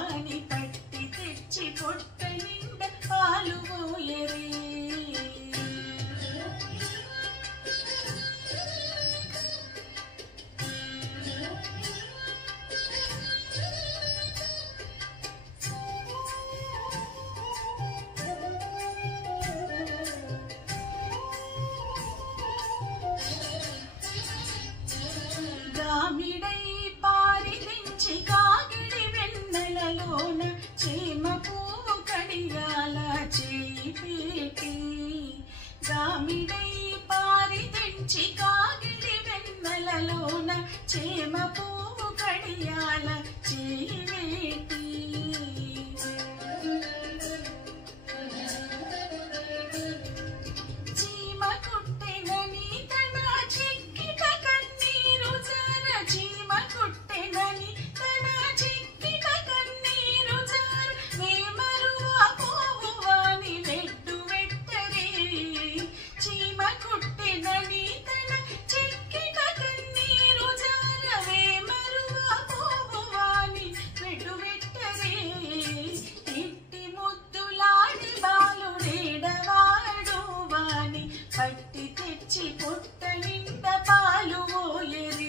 వాని పట్టి తెచ్చి పొట్ట నిండ పాలు పోయరే గామిడై పారిదించి కాగిడి వెన్నెలలోన చీమ పువ్వు కడియాల చేయి పెట్టి గామిడై పారిదించి కాగిడి వెన్నెలలోన చీమ పువ్వు కడియాల చేయి పెట్టి చీమ కుట్టెనని తన చిక్కిట కన్నీరు జార చీమ కుట్టెనని తన చిక్కిట కన్నీరు జార వేమరువా పువ్వు వాని వెట్టు వెట్టరే చీమ కుట్టెనని తన చిక్కిట కన్నీరు జార వేమరువా పువ్వు వాని వెట్టు వెట్టరే ఇట్టి ముద్దులాడి బాలుడేడవాడు వాని పట్టి తెచ్చి పొట్ట నిండ పాలు పోయరే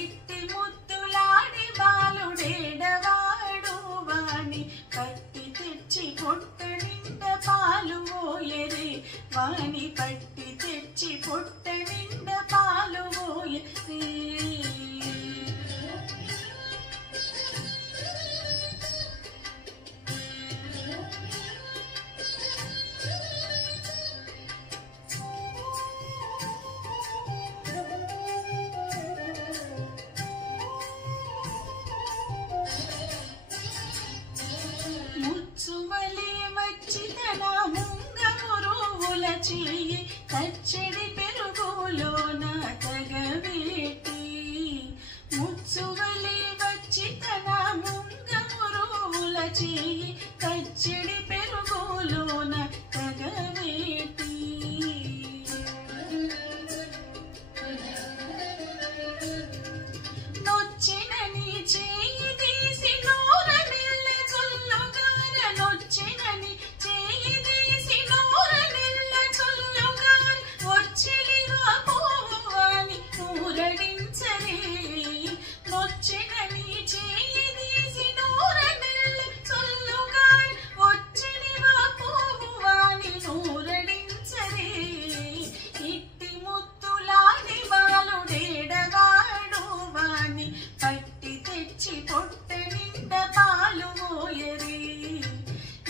ఇట్టి ముద్దులాడి బాలుడేడవాడు వాని పట్టి తెచ్చి పొట్ట నిండ పాలు పోయరే వాని పట్టి తెచ్చి పొట్ట నిండ పాలు పోయరే ముచ్చువలి వచ్చి తన ముంగమురువుల చేయి కచ్చడి పెరుగులోన తగవేటి ముచ్చువలి వచ్చి తన ముంగమురువుల చేయి కచ్చడి పెరుగులోన తగవేటి నొచ్చినని చేయి తీసి నోర నెల్ల చొల్లుగార నొచ్చినని చేయి తీసి నోర నెల్ల చొల్లుగార వచ్చిలివా పువ్వు వాని ఊరడించరే నొచ్చినని చేయి తీసి నోర నెల్ల చొల్లుగార వచ్చిలివా పువ్వు వాని ఊరడించరే ఇట్టి ముద్దులాడి బాలుడేడవాడు వాని పట్టి తెచ్చి పొట్ట నిండ పాలు పోయరే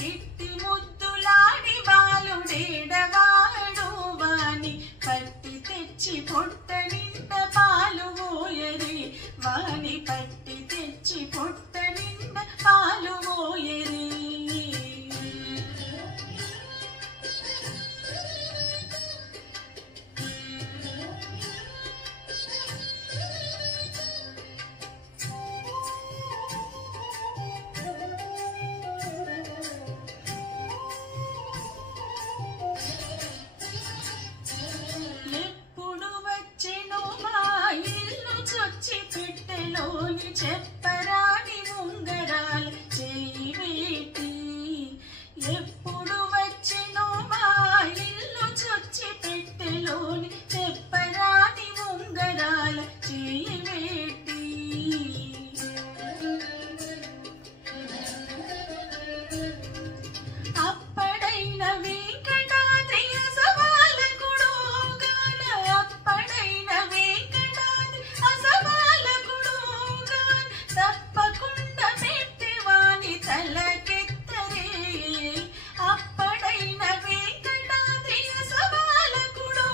ఇట్టి ముద్దులాడి బాలుడేడవాడు వాని పట్టి తెచ్చి పొట్ట నిండ పాలు పోయరే వాని పట్టి తెచ్చి పొట్ట నిండ పాలు పోయరే ఎప్పుడు వచ్చెను మా ఇల్లు చొచ్చి పెట్టెలోని చెప్పరాని ఉంగరాలు చేయి వేటి ఎప్పుడు వచ్చెను మా ఇల్లు చొచ్చి పెట్టెలోని చెప్పరాని ఉంగరాలు చేయి వేటి అప్పడైన వెంకటాద్రి అసవాలకుడు గాన అప్పడైన వెంకటాద్రి అసవాలకుడు గాన తప్పకుండా పెట్టెవాని తలకెత్తరే అప్పడైన వెంకటాద్రి అసవాలకుడు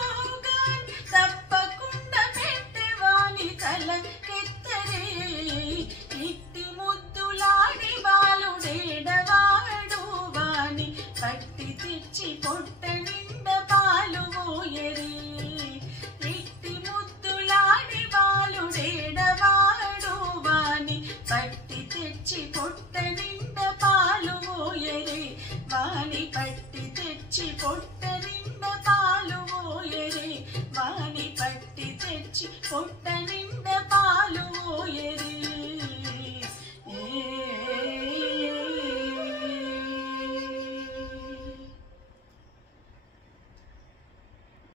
గాన తప్పకుండా పెట్టెవాని తలకెత్తరే ఇట్టి ముద్దులాడి బాలుడేడవాడు వాని పట్టి తెచ్చి పొట్ట నిండ పాలు పోయరే ఇట్టి ముద్దులాడి బాలుడేడవాడు వాని పట్టి తెచ్చి పొట్ట నిండ పాలు పోయరే వాని పట్టి తెచ్చి పొట్ట నిండ పాలు పోయరే వాని పట్టి తెచ్చి పొట్ట